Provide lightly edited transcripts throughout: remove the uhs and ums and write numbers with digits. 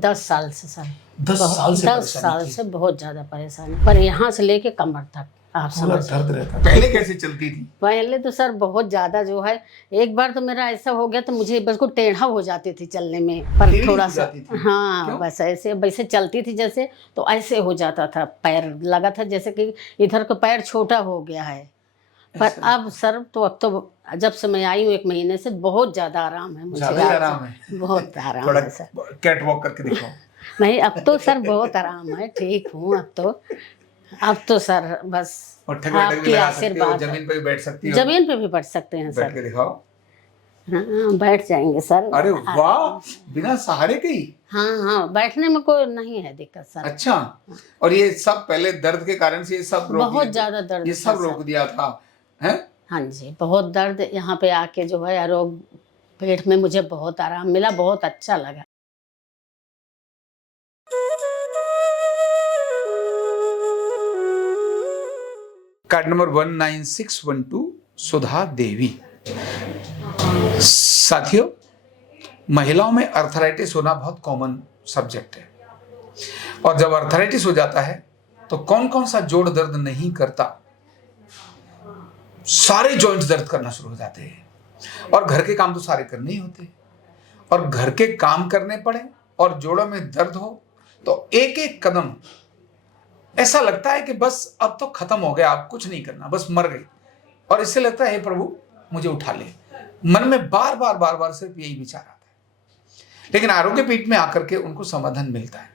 10 साल से सर। 10 साल से 10 साल से बहुत ज्यादा परेशानी, पर यहाँ से लेके कमर तक आप पूरा समझ। दर्द रहता। पहले कैसे चलती थी? पहले तो सर बहुत ज्यादा जो है, एक बार तो मेरा ऐसा हो गया तो मुझे बस को टेढ़ा हो जाती थी चलने में, पर टेढ़ी थोड़ा हो सा जाती थी? हाँ क्यों? बस ऐसे वैसे चलती थी जैसे, तो ऐसे हो जाता था, पैर लगा था जैसे कि इधर का पैर छोटा हो गया है। पर ऐसा? अब सर तो अब तो जब से मैं आई हूँ 1 महीने से बहुत ज्यादा आराम है मुझे। ज्यादा ही आराम है। बहुत आराम थोड़ा है सर। कैट वॉक करके दिखाओ। नहीं अब तो सर बहुत आराम है, ठीक हूँ अब तो सर बस और ठग वठग भी आपकी लगा सकते हो, आशीर्वाद है। जमीन पे भी बैठ सकती हो। जमीन पे भी बैठ सकते हैं बैठ सर। के दिखाओ। हाँ बैठ जाएंगे सर। अरे वाह, बिना सहारे के ही। हाँ हाँ बैठने में कोई नहीं है दिक्कत सर। अच्छा, और ये सब पहले दर्द के कारण से ये सब रोक बहुत दिया- ज्यादा दर्द ये था सब सर। रोक दिया था हैं? हाँ जी बहुत दर्द, यहाँ पे आके जो है आरोग पेट में मुझे बहुत आराम मिला, बहुत अच्छा लगा। कार्ड नंबर 19612 सुधा देवी। साथियों, महिलाओं में अर्थराइटिस होना बहुत कॉमन सब्जेक्ट है, और जब अर्थराइटिस हो जाता है तो कौन कौन सा जोड़ दर्द नहीं करता, सारे जॉइंट्स दर्द करना शुरू हो जाते हैं। और घर के काम तो सारे करने ही होते हैं, और घर के काम करने पड़े और जोड़ों में दर्द हो तो एक एक कदम ऐसा लगता है कि बस अब तो खत्म हो गया, अब कुछ नहीं करना, बस मर गई। और इससे लगता है हे प्रभु मुझे उठा ले। मन में बार बार सिर्फ यही विचार आता है, लेकिन आरोग्य पीठ में आकर के उनको समाधान मिलता है।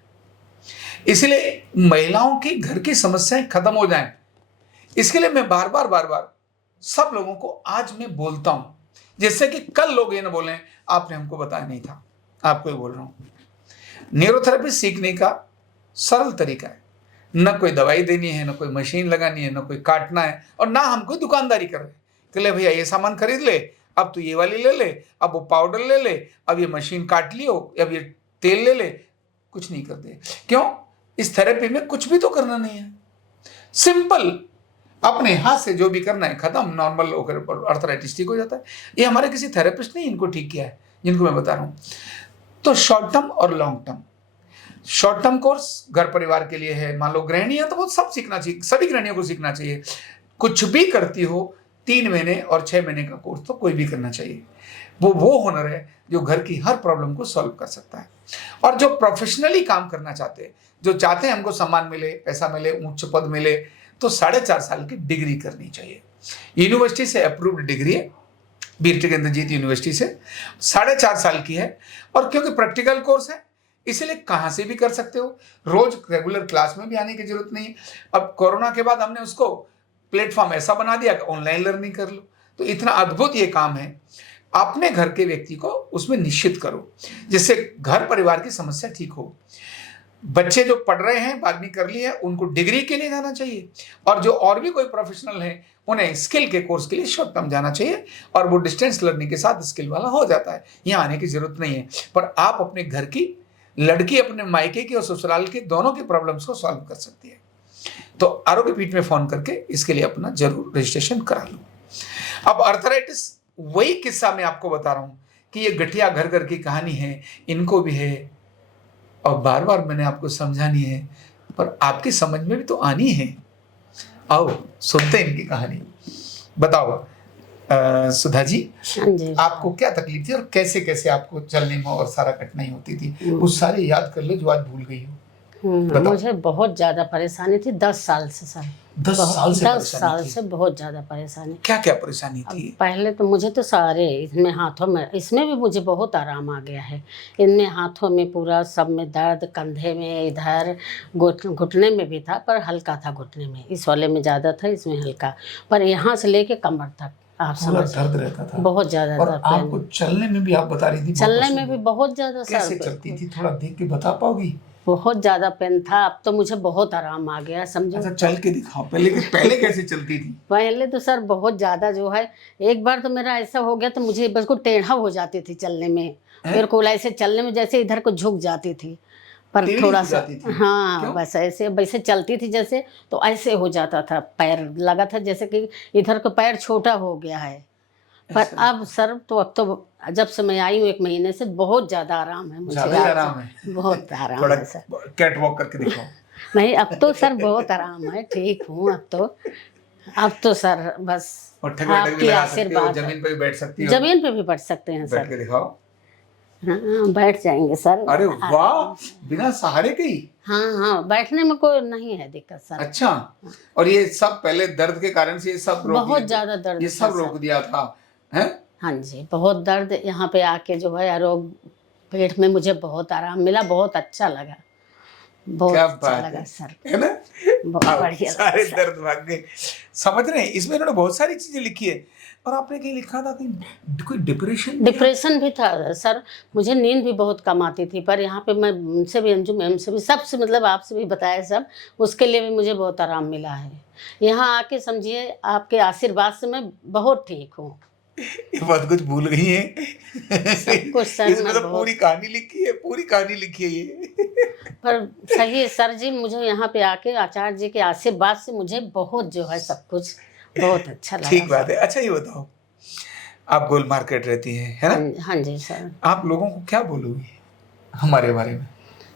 इसलिए महिलाओं की घर की समस्याएं खत्म हो जाएं, इसके लिए मैं बार बार सब लोगों को आज मैं बोलता हूं, जिससे कि कल लोग ये ना बोलें आपने हमको बताया नहीं था। आपको ही बोल रहा हूं। न्यूरोथेरेपी सीखने का सरल तरीका है, न कोई दवाई देनी है, न कोई मशीन लगानी है, न कोई काटना है, और ना हम कोई दुकानदारी कर रहे हैं कि ले भैया ये सामान खरीद ले, अब तू ये वाली ले ले, अब वो पाउडर ले ले, अब ये मशीन काट लियो, अब ये तेल ले ले। कुछ नहीं करते। क्यों? इस थेरेपी में कुछ भी तो करना नहीं है, सिंपल अपने हाथ से जो भी करना है खत्म, नॉर्मल होकर अर्थराइटिस ठीक हो जाता है। ये हमारे किसी थेरेपिस्ट ने इनको ठीक किया है, जिनको मैं बता रहा हूं। तो शॉर्ट टर्म और long term. Short term course घर परिवार के लिए है, मान लो गृहिणी है तो वो सब सीखना चाहिए, सभी गृहणियों को सीखना चाहिए। कुछ भी करती हो 3 महीने और 6 महीने का कोर्स तो कोई भी करना चाहिए। वो हुनर है जो घर की हर प्रॉब्लम को सॉल्व कर सकता है। और जो प्रोफेशनली काम करना चाहते हैं, जो चाहते हैं हमको सम्मान मिले, पैसा मिले, उच्च पद मिले, तो 4.5 साल की डिग्री करनी चाहिए। यूनिवर्सिटी से अप्रूव्ड डिग्री है, वीर टिकेंद्रजीत यूनिवर्सिटी से 4.5 साल की है। और क्योंकि प्रैक्टिकल कोर्स है इसलिए कहाँ से भी कर सकते हो, रोज रेगुलर क्लास में भी आने की जरूरत नहीं है। अब कोरोना के बाद हमने उसको प्लेटफॉर्म ऐसा बना दिया कि ऑनलाइन लर्निंग कर लो। तो इतना अद्भुत ये काम है, अपने घर के व्यक्ति को उसमें निश्चित करो, जिससे घर परिवार की समस्या ठीक हो। बच्चे जो पढ़ रहे हैं 12वीं कर ली है, उनको डिग्री के लिए जाना चाहिए, और जो और भी कोई प्रोफेशनल है उन्हें स्किल के कोर्स के लिए शॉर्ट टर्म जाना चाहिए, और वो डिस्टेंस लर्निंग के साथ स्किल वाला हो जाता है। यहाँ आने की जरूरत नहीं है। पर आप अपने घर की लड़की अपने मायके की और ससुराल के दोनों की प्रॉब्लम्स को सॉल्व कर सकती है। तो आरोग्य पीठ में फोन करके इसके लिए अपना जरूर रजिस्ट्रेशन करा लो। अब अर्थराइटिस वही किस्सा मैं आपको बता रहा हूं कि ये गठिया घर घर की कहानी है, इनको भी है, और बार मैंने आपको समझानी है, पर आपकी समझ में भी तो आनी है। आओ सुनते हैं इनकी कहानी। बताओ सुधा जी, आपको क्या तकलीफ थी और कैसे कैसे आपको चलने में और सारा कठिनाई होती थी, वो सारे याद कर लो जो आज भूल गई हो। मुझे बहुत ज्यादा परेशानी थी 10 साल से सर। 10 साल से 10 साल से बहुत ज्यादा परेशानी। क्या क्या परेशानी थी? पहले तो मुझे तो सारे इसमें हाथों में, इसमें भी मुझे बहुत आराम आ गया है। इनमें हाथों में पूरा, सब में दर्द, कंधे में, इधर घुटने में भी था, पर हल्का था घुटने में, इस वाले में ज़्यादा था, इसमें हल्का, पर यहाँ से लेके कमर तक आप पूरा समझ। दर्द रहता था, बहुत ज़्यादा और दर्द। आपको चलने में भी आप बता रही थी, चलने में भी बहुत ज़्यादा। कैसे चलती थी, थोड़ा देख के बता पाओगी? बहुत ज़्यादा पेन था, अब तो मुझे बहुत आराम आ गया समझो। अच्छा चल के दिखाओ, पहले कैसे चलती थी? पहले तो सर बहुत ज़्यादा जो है, एक बार तो मेरा ऐसा हो गया तो मुझे बस को टेढ़ा हो जाती थी चलने में, फिर को ऐसे चलने में जैसे इधर को झुक जाती थी, पर थोड़ा सा हाँ बस ऐसे वैसे चलती थी जैसे, तो ऐसे हो जाता था, पैर लगा था जैसे कि इधर का पैर छोटा हो गया है, पर अब सर तो अब तो जब से मैं आई हूँ 1 महीने से बहुत ज्यादा आराम है मुझे। ज्यादा ही आराम है। बहुत आराम थोड़ा है सर। कैट वॉक करके दिखाओ। नहीं अब तो सर बहुत आराम है, ठीक हूँ अब तो सर बस और ठग वैठक भी आपकी लगा सकती हो, आशीर्वाद है। जमीन पे भी बैठ सकती हो। जमीन पे भी बैठ सकते हैं बैठ सर। के दिखाओ। हाँ बैठ जाएंगे सर। अरे वाह, बिना सहारे के ही। हाँ बैठने में कोई नहीं है दिक्कत सर। अच्छा, और ये सब पहले दर्द के कारण से ये सब रोक बहुत दिया- ज्यादा दर्द ये था सब सर। रोक दिया था, हैं? हाँ जी, बहुत दर्द। यहाँ पे आके जो है आरोग्य पेट में मुझे बहुत आराम मिला, बहुत अच्छा लगा, बहुत क्या अच्छा बात लगा है। सर, है ना? बहुत अब बढ़िया लगा सारे सर। दर्द भाग गए। समझ रहे हैं, इसमें इन्होंने बहुत सारी चीजें लिखी है। और आपने कहीं लिखा था कि कोई डिप्रेशन भी था सर। मुझे नींद भी बहुत कम आती थी, पर यहाँ पे मैं उनसे भी, अंजू मैम से भी, सबसे, मतलब आपसे भी बताया सब, उसके लिए भी मुझे बहुत आराम मिला है। यहाँ आके समझिए आपके आशीर्वाद से मैं बहुत ठीक हूँ। ये बहुत कुछ भूल गई है। सब कुछ सर इसमें मैं तो बहुत- पूरी कहानी लिखी है, पूरी कहानी लिखी है ये। पर सही है सर जी, मुझे यहाँ पे आके आचार्य जी के आशीर्वाद से मुझे बहुत जो है सब कुछ बहुत अच्छा लगा। ठीक बात है। अच्छा ये बताओ, आप गोल मार्केट रहती है ना? हाँ जी सर। आप लोगों को क्या बोलोगी हमारे बारे में?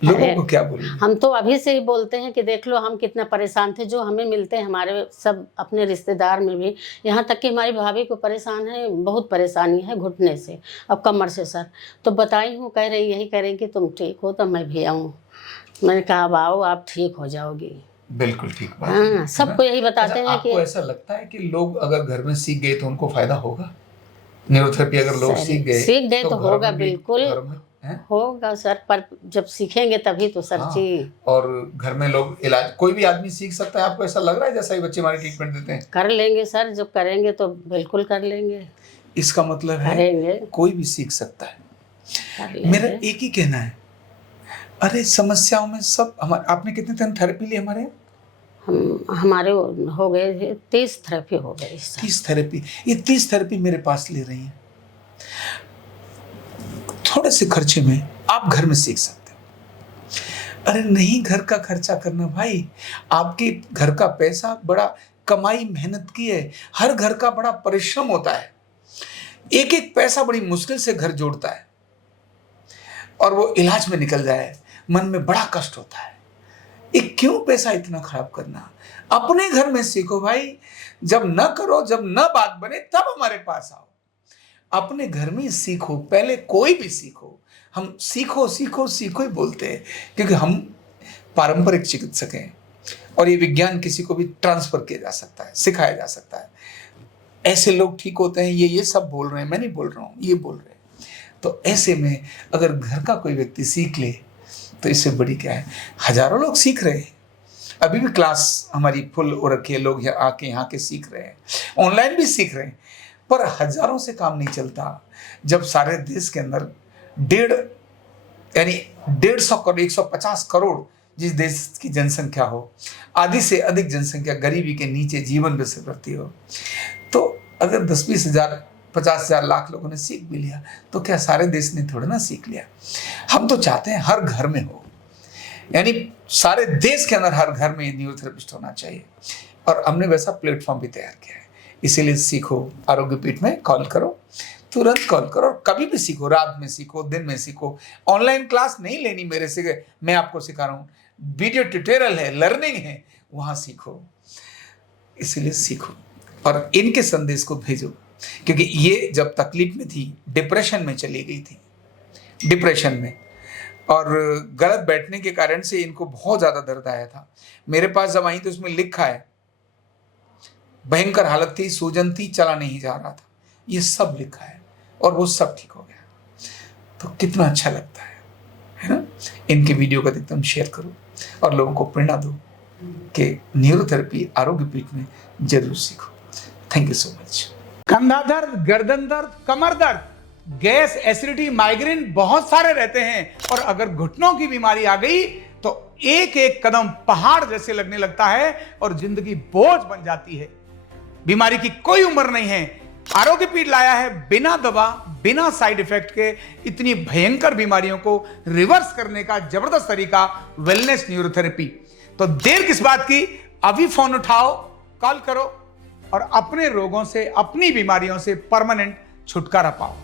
लोगों को क्या बोलोगी? हम तो अभी से ही बोलते हैं कि देख लो हम कितना परेशान थे, जो हमें मिलते हैं हमारे सब अपने रिश्तेदार में भी, यहाँ तक कि हमारी भाभी को परेशान है, बहुत परेशानी है घुटने से, अब कमर से सर। तो बताई हूँ, कह रही यही कह रही कि तुम ठीक हो तो मैं भी आऊँ। मैंने कहा अब आओ, आप ठीक हो जाओगी। बिल्कुल ठीक बात। हाँ, सबको यही बताते अच्छा, हैं कि आपको ऐसा लगता है कि लोग अगर घर में सीख गए तो उनको फायदा होगा? न्यूरोथेरेपी अगर लोग सीख गए तो घरों होगा, में भी- बिल्कुल घरों में, हैं? होगा सर, पर जब सीखेंगे तभी तो सर हाँ, जी। और घर में लोग इलाज, कोई भी आदमी सीख सकता है। आपको ऐसा लग रहा है जैसा ही बच्चे हमारे ट्रीटमेंट देते हैं? कर लेंगे सर, जब करेंगे तो बिल्कुल कर लेंगे। इसका मतलब है करेंगे, कोई भी सीख सकता है। कर लेंगे। मेरा एक ही कहना है, अरे समस्याओं में सब हमारे, आपने कितने दिन थेरेपी ली हमारे? हमारे हो गए 30 थेरेपी हो गई सर। 30 थेरेपी। ये 30 थेरेपी मेरे पास ले रही हैं। थोड़े से खर्चे में आप घर में सीख सकते हो। अरे नहीं घर का खर्चा करना भाई, आपके घर का पैसा बड़ा कमाई मेहनत की है। हर घर का बड़ा परिश्रम होता है, एक एक पैसा बड़ी मुश्किल से घर जोड़ता है, और वो इलाज में निकल जाए मन में बड़ा कष्ट होता है। ये क्यों पैसा इतना खराब करना? अपने घर में सीखो भाई। जब न करो, जब न बात बने तब हमारे पास आओ। अपने घर में सीखो, पहले कोई भी सीखो। हम सीखो सीखो सीखो ही बोलते हैं क्योंकि हम पारंपरिक चिकित्सक हैं, और ये विज्ञान किसी को भी ट्रांसफर किया जा सकता है, सिखाया जा सकता है। ऐसे लोग ठीक होते हैं, ये सब बोल रहे हैं, मैं नहीं बोल रहा हूँ, ये बोल रहे हैं। तो ऐसे में अगर घर का कोई व्यक्ति सीख ले तो इससे बड़ी क्या है। हजारों लोग सीख रहे हैं, अभी भी क्लास हमारी फुल हो रखी है, लोग आके यहाँ के सीख रहे हैं, ऑनलाइन भी सीख रहे हैं। पर हजारों से काम नहीं चलता जब सारे देश के अंदर 150 करोड़ 150 करोड़ जिस देश की जनसंख्या हो, आधी से अधिक जनसंख्या गरीबी के नीचे जीवन बसर करती हो, तो अगर 10-20 हजार 50 हजार लाख लोगों ने सीख भी लिया तो क्या सारे देश ने थोड़ा ना सीख लिया? हम तो चाहते हैं हर घर में हो, यानी सारे देश के अंदर हर घर में न्यूरोथेरेपिस्ट होना चाहिए, और हमने वैसा प्लेटफॉर्म भी तैयार किया है। इसीलिए सीखो आरोग्य पीठ में कॉल करो, तुरंत कॉल करो, और कभी भी सीखो, रात में सीखो, दिन में सीखो। ऑनलाइन क्लास नहीं लेनी मेरे से, मैं आपको सिखा रहा हूँ, वीडियो ट्यूटोरियल है, लर्निंग है, वहाँ सीखो। इसीलिए सीखो और इनके संदेश को भेजो, क्योंकि ये जब तकलीफ में थी, डिप्रेशन में चली गई थी, डिप्रेशन में, और गलत बैठने के कारण से इनको बहुत ज़्यादा दर्द आया था। मेरे पास जब आई तो उसमें लिखा है भयंकर हालत थी, सूजन थी, चला नहीं जा रहा था, ये सब लिखा है, और वो सब ठीक हो गया। तो कितना अच्छा लगता है ना? इनके वीडियो को अधिकतम शेयर करो और लोगों को प्रेरणा दो कि न्यूरोथेरेपी आरोग्य पीठ में जरूर सीखो। Thank you so much. कंधा दर्द, गर्दन दर्द, कमर दर्द, गैस, एसिडिटी, माइग्रेन बहुत सारे रहते हैं, और अगर घुटनों की बीमारी आ गई तो एक एक कदम पहाड़ जैसे लगने लगता है और जिंदगी बोझ बन जाती है। बीमारी की कोई उम्र नहीं है। आरोग्य पीठ लाया है बिना दवा, बिना साइड इफेक्ट के इतनी भयंकर बीमारियों को रिवर्स करने का जबरदस्त तरीका, वेलनेस न्यूरोथेरेपी। तो देर किस बात की, अभी फोन उठाओ, कॉल करो, और अपने रोगों से, अपनी बीमारियों से परमानेंट छुटकारा पाओ।